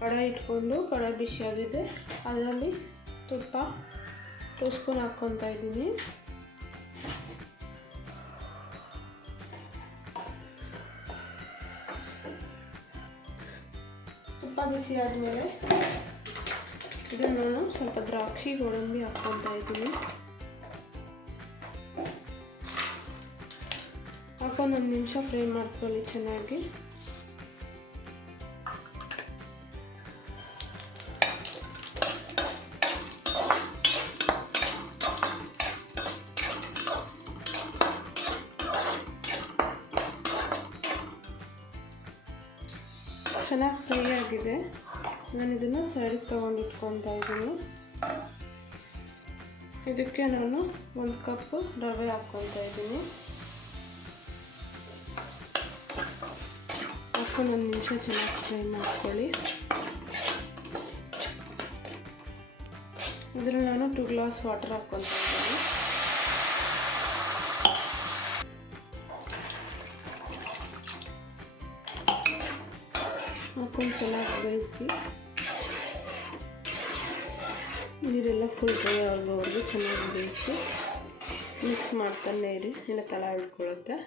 ಕಡಾಯಿ ಇಟ್ಕೊಂಡು ಕಡಾಯಿ ಬಿಸಿಯಾಗಿದೆ, ಅದರಲ್ಲಿ ತುಪ್ಪ 2 ಸ್ಪೂನ್ ಹಾಕ್ಕೊತಾ ಇದ್ದೀನಿ. ತುಪ್ಪ ಬಿಸಿ ಆದಮೇಲೆ ಇದನ್ನು ನಾನು ಸ್ವಲ್ಪ ದ್ರಾಕ್ಷಿ ಗೋಡಂಬಿ ಹಾಕ್ಕೊತಾ ಇದ್ದೀನಿ. ಹಾಕೊಂಡು 1 ನಿಮಿಷ ಫ್ರೈ ಮಾಡ್ಕೊಳ್ಳಿ ಚೆನ್ನಾಗಿ. ಚೆನ್ನಾಗಿ ಫ್ರೈ ಆಗಿದೆ. ನಾನು ಇದನ್ನು ಸೈಡಿಗೆ ತೊಗೊಂಡು ಇಟ್ಕೊತಾ ಇದ್ದೀನಿ. ಇದಕ್ಕೆ ನಾನು 1 ಕಪ್ ರವೆ ಹಾಕ್ಕೊತಾ ಇದ್ದೀನಿ. ಹಾಕೊಂಡು 1 ನಿಮಿಷ ಚೆನ್ನಾಗಿ ಫ್ರೈ ಮಾಡ್ಕೊಳ್ಳಿ. ಇದರಲ್ಲಿ ನಾನು 2 ಗ್ಲಾಸ್ ವಾಟರ್ ಹಾಕ್ಕೊತಾ ಇದ್ದೀನಿ. ಹಾಕೊಂಡು ಚೆನ್ನಾಗಿ ಬೇಯಿಸಿ, ನೀರೆಲ್ಲ ಫುಲ್ ಡ್ರೈ ಆಗೋವರೆಗೂ ಚೆನ್ನಾಗಿ ಬೇಯಿಸಿ ಮಿಕ್ಸ್ ಮಾಡ್ತಾನೆ ಇರಿ, ಇಲ್ಲ ತಳ ಹಿಡ್ಕೊಳ್ಳುತ್ತೆ.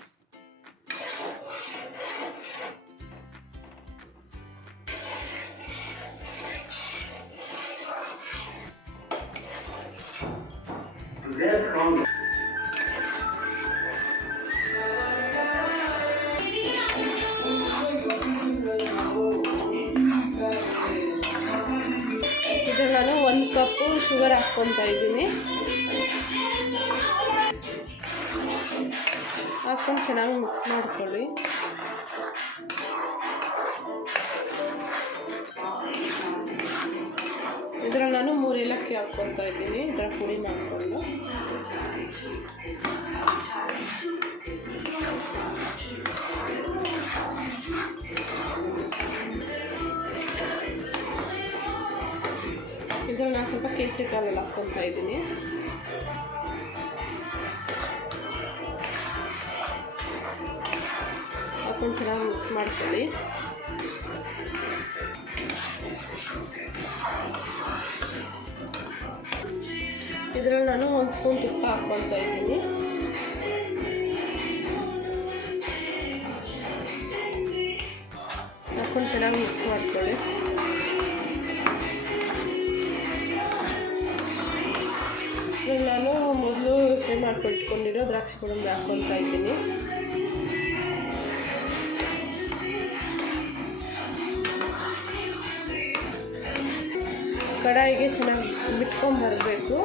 ಇದರಲ್ಲಿ ನಾನು 1 ಕಪ್ಪು ಶುಗರ್ ಹಾಕ್ಕೊತಾ ಇದ್ದೀನಿ. ಹಾಕ್ಕೊಂಡು ಚೆನ್ನಾಗಿ ಮಿಕ್ಸ್ ಮಾಡ್ಕೊಳ್ಳಿ. ಇದರಲ್ಲಿ ನಾನು 3 ಏಲಕ್ಕಿ ಹಾಕ್ಕೊತಾ ಇದ್ದೀನಿ, ಇದರ ಪುಡಿ ಮಾಡಿಕೊಂಡು. ಇದರಲ್ಲಿ ನಾನು ಸ್ವಲ್ಪ ಕೇಸರಿ ಕಾಳೆಲ್ಲ ಹಾಕ್ಕೊತಾ ಇದ್ದೀನಿ. ಹಾಕೊಂಡು ಚೆನ್ನಾಗಿ ಮಿಕ್ಸ್ ಮಾಡ್ಕೊಳ್ಳಿ. ಇದರಲ್ಲಿ ನಾನು 1 ಸ್ಪೂನ್ ತುಪ್ಪ ಹಾಕ್ಕೊತಾ ಇದ್ದೀನಿ. ಹಾಕೊಂಡು ಚೆನ್ನಾಗಿ ಮಿಕ್ಸ್ ಮಾಡ್ಕೊಳ್ಳಿ. ಇದರಲ್ಲಿ ನಾನು ಮೊದಲು ಫ್ರೈ ಮಾಡ್ಕೊಟ್ಕೊಂಡಿರೋ ದ್ರಾಕ್ಷಿ ಗೋಡಂಬಿ ಹಾಕ್ಕೊತಾ ಇದ್ದೀನಿ. ಕಡಾಯಿಗೆ ಚೆನ್ನಾಗಿ ಬಿಟ್ಕೊಂಬರಬೇಕು.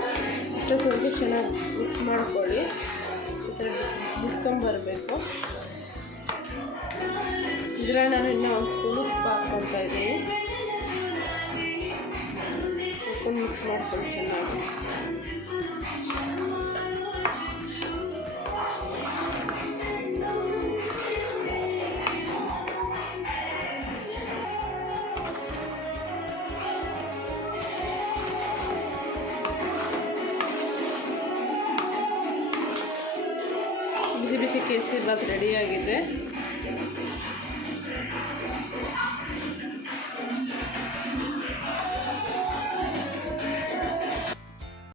ಅಷ್ಟೊತ್ತವರೆಗೂ ಚೆನ್ನಾಗಿ ಮಿಕ್ಸ್ ಮಾಡ್ಕೊಳ್ಳಿ. ಈ ಥರ ಬಿಟ್ಕೊಂಬರಬೇಕು. ಇದರಲ್ಲಿ ನಾನು ಇನ್ನೂ 1 ಸ್ಪೂನು ಉಪ್ಪು ಹಾಕ್ಕೊತಾ ಇದ್ದೀನಿ. ಹಾಕ್ಕೊಂಡು ಮಿಕ್ಸ್ ಮಾಡ್ಕೊಳ್ಳಿ ಚೆನ್ನಾಗಿ. ಬಿಸಿ ಬಿಸಿ ಕೇಸರಿ ಬಾತ್ ರೆಡಿಯಾಗಿದೆ.